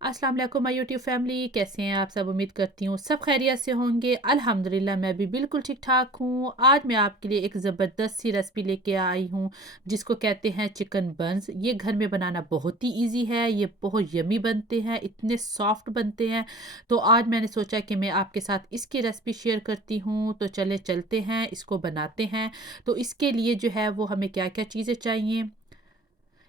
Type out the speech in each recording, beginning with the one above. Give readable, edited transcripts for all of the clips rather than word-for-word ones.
अस्सलाम वालेकुम my YouTube family, कैसे हैं आप सब? उम्मीद करती हूँ सब खैरियत से होंगे। अल्हम्दुलिल्लाह मैं भी बिल्कुल ठीक ठाक हूँ। आज मैं आपके लिए एक ज़बरदस्त सी रेसिपी लेके आई हूँ जिसको कहते हैं चिकन बन्स। ये घर में बनाना बहुत ही इजी है, ये बहुत यमी बनते हैं, इतने सॉफ्ट बनते हैं। तो आज मैंने सोचा कि मैं आपके साथ इसकी रेसिपी शेयर करती हूँ। तो चले चलते हैं, इसको बनाते हैं। तो इसके लिए जो है वो हमें क्या क्या चीज़ें चाहिए।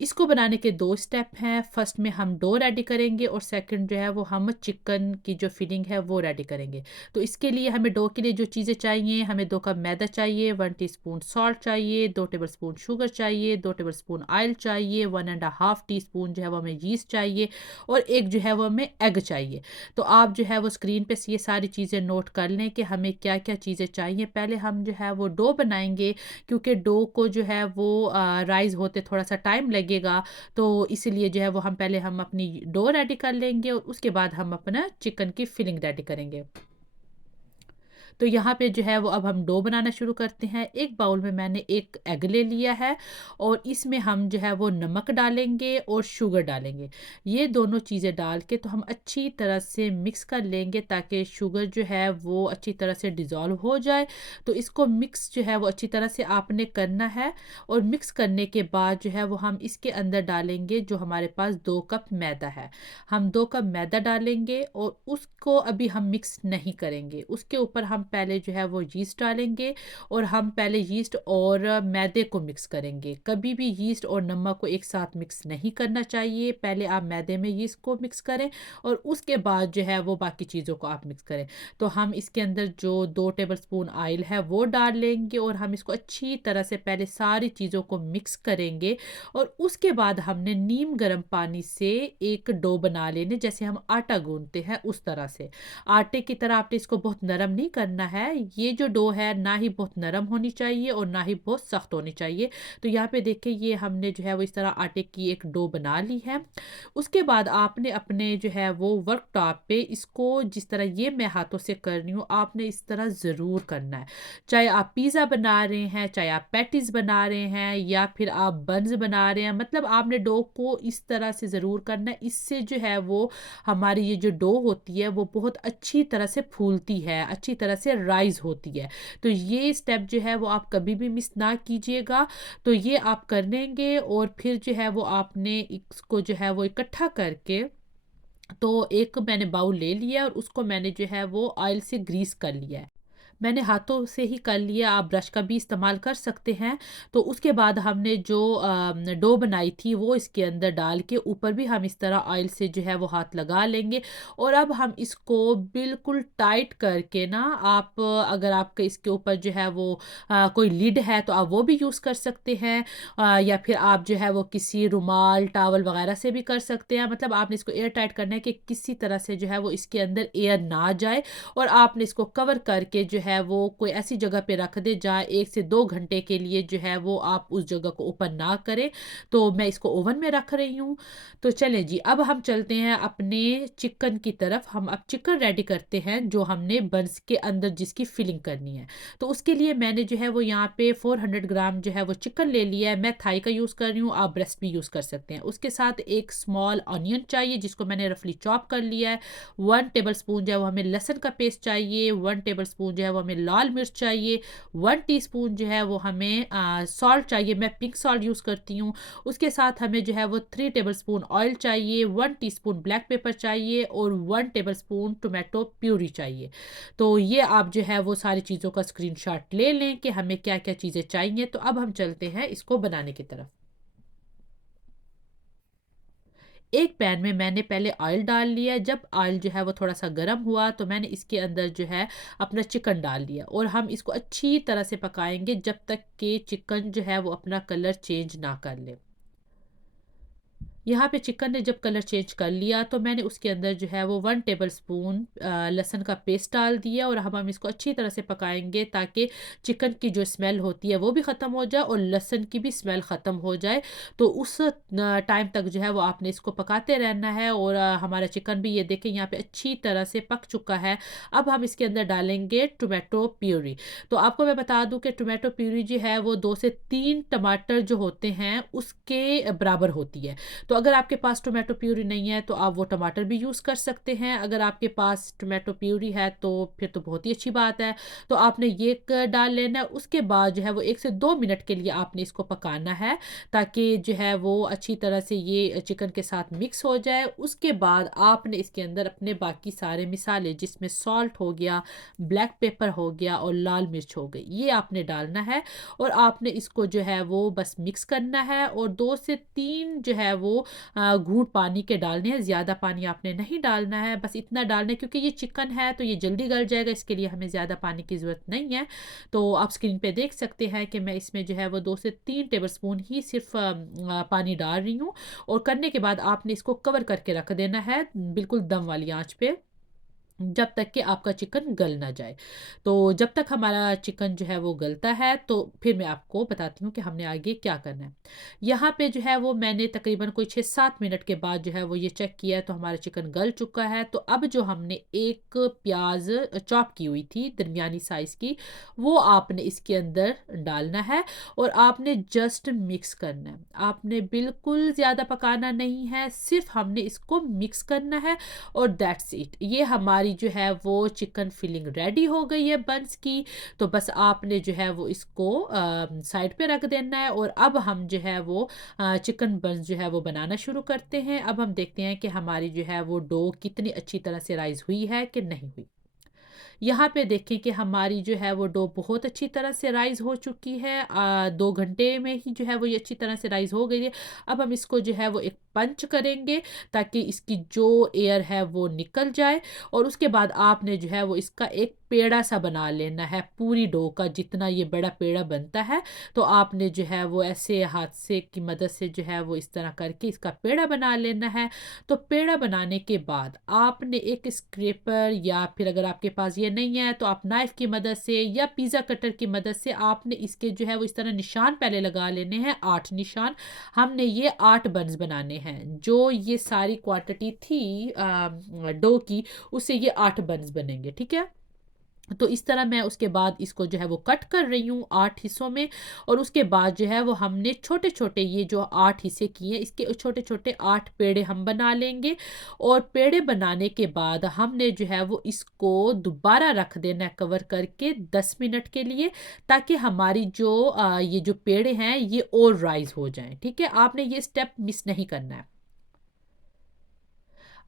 इसको बनाने के 2 स्टेप हैं। फर्स्ट में हम डो रेडी करेंगे और सेकंड जो है वो हम चिकन की जो फिलिंग है वो रेडी करेंगे। तो इसके लिए हमें डो के लिए जो चीज़ें चाहिए, हमें 2 कप मैदा चाहिए, 1 टीस्पून सॉल्ट चाहिए, 2 टेबलस्पून शुगर चाहिए, 2 टेबलस्पून ऑयल चाहिए, 1 एंड हाफ टीस्पून जो है वो हमें यीस्ट चाहिए और एक जो है वो हमें एग चाहिए। तो आप जो है वो स्क्रीन पे ये सारी चीज़ें नोट कर लें कि हमें क्या-क्या चीज़ें चाहिए। पहले हम जो है वो डो बनाएँगे क्योंकि डो को जो है वो राइज़ होते थोड़ा-सा टाइम लगेगा, तो इसीलिए जो है वो हम अपनी डो रेडी कर लेंगे और उसके बाद हम अपना चिकन की फिलिंग रेडी करेंगे। तो यहाँ पे जो है वो अब हम डो बनाना शुरू करते हैं। एक बाउल में मैंने एक एग ले लिया है और इसमें हम जो है वो नमक डालेंगे और शुगर डालेंगे। ये दोनों चीज़ें डाल के तो हम अच्छी तरह से मिक्स कर लेंगे ताकि शुगर जो है वो अच्छी तरह से डिज़ोल्व हो जाए। तो इसको मिक्स जो है वो अच्छी तरह से आपने करना है और मिक्स करने के बाद जो है वो हम इसके अंदर डालेंगे जो हमारे पास 2 कप मैदा है। हम 2 कप मैदा डालेंगे और उसको अभी हम मिक्स नहीं करेंगे। उसके ऊपर हम पहले जो है वो यीस्ट डालेंगे और हम पहले यीस्ट और मैदे को मिक्स करेंगे। कभी भी यीस्ट और नमक को एक साथ मिक्स नहीं करना चाहिए। पहले आप मैदे में यीस्ट को मिक्स करें और उसके बाद जो है वो बाकी चीज़ों को आप मिक्स करें। तो हम इसके अंदर जो 2 टेबलस्पून ऑयल है वो डाल लेंगे और हम इसको अच्छी तरह से पहले सारी चीज़ों को मिक्स करेंगे और उसके बाद हमने नीम गर्म पानी से एक डो बना लेने, जैसे हम आटा गूंथते हैं उस तरह से। आटे की तरह आपने इसको बहुत नरम नहीं करना है। ये जो डो है ना ही बहुत नरम होनी चाहिए और ना ही बहुत सख्त होनी चाहिए। तो यहाँ पे देखिए ये हमने जो है वो इस तरह आटे की एक डो बना ली है। उसके बाद आपने अपने जो है वो वर्क टॉप पे इसको जिस तरह ये मैं हाथों से कर रही हूँ, आपने इस तरह ज़रूर करना है। चाहे आप पिज़्ज़ा बना रहे हैं, चाहे आप पैटीज़ बना रहे हैं या फिर आप बन्स बना रहे हैं, मतलब आपने डो को इस तरह से ज़रूर करना है। इससे जो है वो हमारी ये जो डो होती है वो बहुत अच्छी तरह से फूलती है, अच्छी तरह से राइज़ होती है। तो ये स्टेप जो है वो आप कभी भी मिस ना कीजिएगा। तो ये आप कर लेंगे और फिर जो है वो आपने इसको जो है वो इकट्ठा करके तो एक मैंने बाउल ले लिया और उसको मैंने जो है वो ऑयल से ग्रीस कर लिया है। मैंने हाथों से ही कर लिया, आप ब्रश का भी इस्तेमाल कर सकते हैं। तो उसके बाद हमने जो डो बनाई थी वो इसके अंदर डाल के ऊपर भी हम इस तरह ऑयल से जो है वो हाथ लगा लेंगे और अब हम इसको बिल्कुल टाइट करके ना आप अगर आपके इसके ऊपर जो है वो कोई लिड है तो आप वो भी यूज़ कर सकते हैं, या फिर आप जो है वो किसी रुमाल, टॉवल वगैरह से भी कर सकते हैं। मतलब आपने इसको एयर टाइट करना है कि किसी तरह से जो है वो इसके अंदर एयर ना जाए और आपने इसको कवर करके जो है वो कोई ऐसी जगह पे रख दें जहाँ 1 से 2 घंटे के लिए जो है वो आप उस जगह को ओपन ना करें। तो मैं इसको ओवन में रख रही हूँ। तो चलें जी, अब हम चलते हैं अपने चिकन की तरफ। हम अब चिकन रेडी करते हैं जो हमने बन्स के अंदर जिसकी फिलिंग करनी है। तो उसके लिए मैंने जो है वो यहाँ पे 400 ग्राम जो है वो चिकन ले लिया है। मैं थाई का यूज़ कर रही हूँ, आप ब्रेस्ट भी यूज़ कर सकते हैं। उसके साथ एक स्मॉल ऑनियन चाहिए जिसको मैंने रफली चॉप कर लिया है। 1 टेबलस्पून जो है वो हमें लहसुन का पेस्ट चाहिए, 1 टेबलस्पून जो है वो हमें लाल मिर्च चाहिए, 1 टीस्पून जो है वो हमें सॉल्ट चाहिए, मैं पिंक सॉल्ट यूज़ करती हूँ। उसके साथ हमें जो है वो 3 टेबलस्पून ऑयल चाहिए, 1 टीस्पून ब्लैक पेपर चाहिए और 1 टेबलस्पून टोमेटो प्यूरी चाहिए। तो ये आप जो है वो सारी चीज़ों का स्क्रीनशॉट ले लें कि हमें क्या-क्या चीज़ें चाहिए। तो अब हम चलते हैं इसको बनाने की तरफ। एक पैन में मैंने पहले ऑयल डाल लिया। जब ऑयल जो है वो थोड़ा-सा गरम हुआ तो मैंने इसके अंदर जो है अपना चिकन डाल दिया और हम इसको अच्छी तरह से पकाएँगे जब तक कि चिकन जो है वो अपना कलर चेंज ना कर ले। यहाँ पे चिकन ने जब कलर चेंज कर लिया तो मैंने उसके अंदर जो है वो 1 टेबलस्पून लहसुन का पेस्ट डाल दिया और हम इसको अच्छी तरह से पकाएँगे ताकि चिकन की जो स्मेल होती है वो भी ख़त्म हो जाए और लहसुन की भी स्मेल ख़त्म हो जाए। तो उस टाइम तक जो है वो आपने इसको पकाते रहना है और हमारा चिकन भी ये देखें यहाँ पे अच्छी तरह से पक चुका है। अब हम इसके अंदर डालेंगे टोमेटो प्यूरी। तो आपको मैं बता दूँ कि टोमेटो प्यूरी जो है वो 2 से 3 टमाटर जो होते हैं उसके बराबर होती है। तो अगर आपके पास टोमेटो प्यूरी नहीं है तो आप वो टमाटर भी यूज़ कर सकते हैं। अगर आपके पास टोमेटो प्यूरी है तो फिर तो बहुत ही अच्छी बात है। तो आपने ये डाल लेना है। उसके बाद जो है वो 1 से 2 मिनट के लिए आपने इसको पकाना है, ताकि जो है वो अच्छी तरह से ये चिकन के साथ मिक्स हो जाए। उसके बाद आपने इसके अंदर अपने बाकी सारे मिसाले, जिसमें सॉल्ट हो गया, ब्लैक पेपर हो गया और लाल मिर्च हो गई, ये आपने डालना है। और आपने इसको जो है वो बस मिक्स करना है और 2 से 3 जो है वो घूंट पानी के डालने हैं। ज़्यादा पानी आपने नहीं डालना है, बस इतना डालना है क्योंकि ये चिकन है तो ये जल्दी गल जाएगा, इसके लिए हमें ज़्यादा पानी की ज़रूरत नहीं है। तो आप स्क्रीन पे देख सकते हैं कि मैं इसमें जो है वो 2 से 3 टेबलस्पून ही सिर्फ पानी डाल रही हूँ। और करने के बाद आपने इसको कवर करके रख देना है, बिल्कुल दम वाली आंच पे, जब तक कि आपका चिकन गल ना जाए। तो जब तक हमारा चिकन जो है वो गलता है तो फिर मैं आपको बताती हूँ कि हमने आगे क्या करना है। यहाँ पे जो है वो मैंने तकरीबन कोई 6-7 मिनट के बाद जो है वो ये चेक किया है, तो हमारा चिकन गल चुका है। तो अब जो हमने एक प्याज चॉप की हुई थी दरमियानी साइज़ की, वो आपने इसके अंदर डालना है और आपने जस्ट मिक्स करना है। आपने बिल्कुल ज़्यादा पकाना नहीं है, सिर्फ हमने इसको मिक्स करना है और दैट्स इट। ये हमारी जो है वो चिकन फिलिंग रेडी हो गई है बंस की। तो बस आपने जो है वो इसको साइड पे रख देना है और अब हम जो है वो चिकन बंस जो है वो बनाना शुरू करते हैं। अब हम देखते हैं कि हमारी जो है वो डो कितनी अच्छी तरह से राइज़ हुई है कि नहीं हुई। यहाँ पे देखें कि हमारी जो है वो डो बहुत अच्छी तरह से राइज़ हो चुकी है। 2 घंटे में ही जो है वो ये अच्छी तरह से राइज़ हो गई है। अब हम इसको जो है वो एक पंच करेंगे ताकि इसकी जो एयर है वो निकल जाए। और उसके बाद आपने जो है वो इसका एक पेड़ा सा बना लेना है पूरी डो का, जितना ये बड़ा पेड़ा बनता है। तो आपने जो है वो ऐसे हाथ से की मदद से जो है वो इस तरह करके इसका पेड़ा बना लेना है। तो पेड़ा बनाने के बाद आपने एक स्क्रैपर, या फिर अगर आपके पास ये नहीं है तो आप नाइफ की मदद से या पिज़्ज़ा कटर की मदद से आपने इसके जो है वो इस तरह निशान पहले लगा लेने हैं, 8 निशान। हमने ये 8 बन्स बनाने हैं। जो ये सारी क्वांटिटी थी डो की, उससे ये 8 बन्स बनेंगे, ठीक है? तो इस तरह मैं उसके बाद इसको जो है वो कट कर रही हूँ 8 हिस्सों में। और उसके बाद जो है वो हमने छोटे-छोटे ये जो 8 हिस्से किए, इसके छोटे-छोटे 8 पेड़े हम बना लेंगे। और पेड़े बनाने के बाद हमने जो है वो इसको दोबारा रख देना है कवर करके 10 मिनट के लिए, ताकि हमारी जो ये जो पेड़े हैं ये और राइज़ हो जाएँ, ठीक है? आपने ये स्टेप मिस नहीं करना है।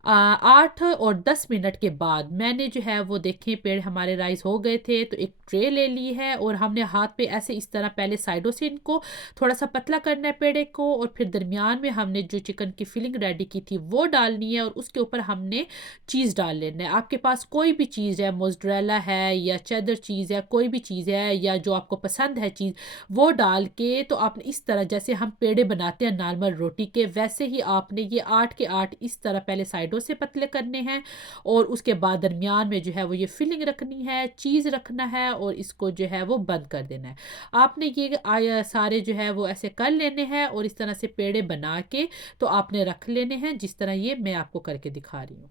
8 और 10 मिनट के बाद मैंने जो है वो देखें पेड़ हमारे राइस हो गए थे, तो एक ट्रे ले ली है और हमने हाथ पे ऐसे इस तरह पहले साइडों से इनको थोड़ा सा पतला करना है पेड़े को, और फिर दरमियान में हमने जो चिकन की फिलिंग रेडी की थी वो डालनी है और उसके ऊपर हमने चीज़ डाल लेना है। आपके पास कोई भी चीज़ है, मोज़रेला है या चेडर चीज़ है, कोई भी चीज़ है या जो आपको पसंद है चीज़, वो डाल के तो आपने इस तरह जैसे हम पेड़े बनाते हैं नॉर्मल रोटी के, वैसे ही आपने ये 8 के 8 इस तरह पहले साइडों से पतले करने हैं। और उसके बाद दरमियान में जो है वो ये फिलिंग रखनी है, चीज़ रखना है और इसको जो है वो बंद कर देना है। आपने ये सारे जो है वो ऐसे कर लेने हैं और इस तरह से पेड़े बना के तो आपने रख लेने हैं, जिस तरह ये मैं आपको करके दिखा रही हूँ।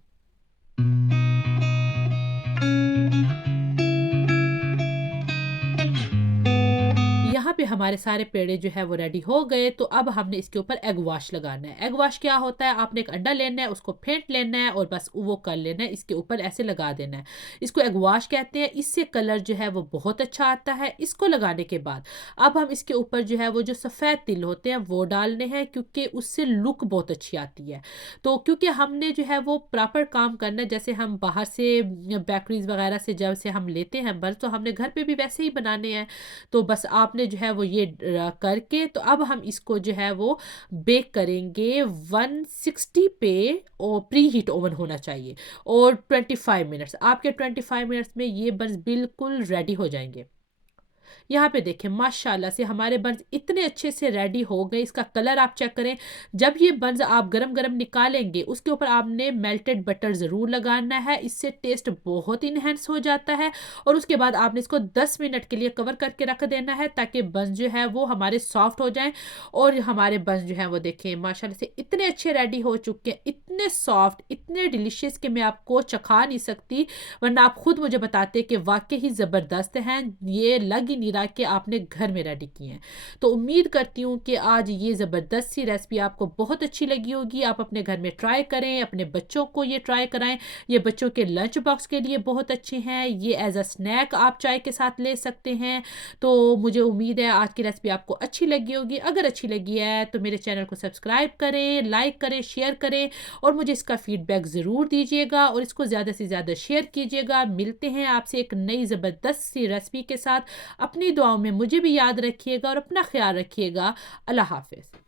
यहाँ पे हमारे सारे पेड़े जो है वो रेडी हो गए। तो अब हमने इसके ऊपर एग वाश लगाना है। एग वाश क्या होता है, आपने एक अंडा लेना है, उसको फेंट लेना है और बस वो कर लेना है, इसके ऊपर ऐसे लगा देना है। इसको एग वाश कहते हैं। इससे कलर जो है वो बहुत अच्छा आता है। इसको लगाने के बाद अब हम इसके ऊपर जो है वो जो सफ़ेद तिल होते हैं वो डालने हैं, क्योंकि उससे लुक बहुत अच्छी आती है। तो क्योंकि हमने जो है वो प्रॉपर काम करना है, जैसे हम बाहर से बेकरीज वगैरह से जब से हम लेते हैं बर्फ, तो हमने घर पे भी वैसे ही बनाने हैं। तो बस आपने जो है वो ये करके तो अब हम इसको जो है वो बेक करेंगे 160 पे, और प्री हीट ओवन होना चाहिए। और 25 मिनट्स, आपके 25 मिनट्स में ये बन्स बिल्कुल रेडी हो जाएंगे। यहाँ पे देखें माशाल्लाह से हमारे बन्स इतने अच्छे से रेडी हो गए। इसका कलर आप चेक करें। जब ये बन्स आप गरम-गरम निकालेंगे, उसके ऊपर आपने मेल्टेड बटर ज़रूर लगाना है, इससे टेस्ट बहुत इन्हेंस हो जाता है। और उसके बाद आपने इसको 10 मिनट के लिए कवर करके रख देना है, ताकि बन्स जो है वो हमारे सॉफ्ट हो जाएँ। और हमारे बन्स जो हैं वो देखें माशाल्लाह से इतने अच्छे रेडी हो चुके हैं, इतने सॉफ्ट, इतने डिलीशियस कि मैं आपको चखा नहीं सकती, वरना आप खुद मुझे बताते कि वाक़ई ही ज़बरदस्त हैं। ये लग ही नहीं रहा कि आपने घर में रेडी किए हैं। तो उम्मीद करती हूँ कि आज ये ज़बरदस्त सी रेसिपी आपको बहुत अच्छी लगी होगी। आप अपने घर में ट्राई करें, अपने बच्चों को ये ट्राई कराएँ। ये बच्चों के लंच बॉक्स के लिए बहुत अच्छे हैं। ये एज़ अ स्नैक आप चाय के साथ ले सकते हैं। तो मुझे उम्मीद है आज की रेसिपी आपको अच्छी लगी होगी। अगर अच्छी लगी है तो मेरे चैनल को सब्सक्राइब करें, लाइक करें, शेयर करें और मुझे इसका फीडबैक ज़रूर दीजिएगा और इसको ज़्यादा से ज़्यादा शेयर कीजिएगा। मिलते हैं आपसे एक नई ज़बरदस्त सी रेसिपी के साथ। अपनी दुआओं में मुझे भी याद रखिएगा और अपना ख़्याल रखिएगा। अल्लाह हाफ़िज़।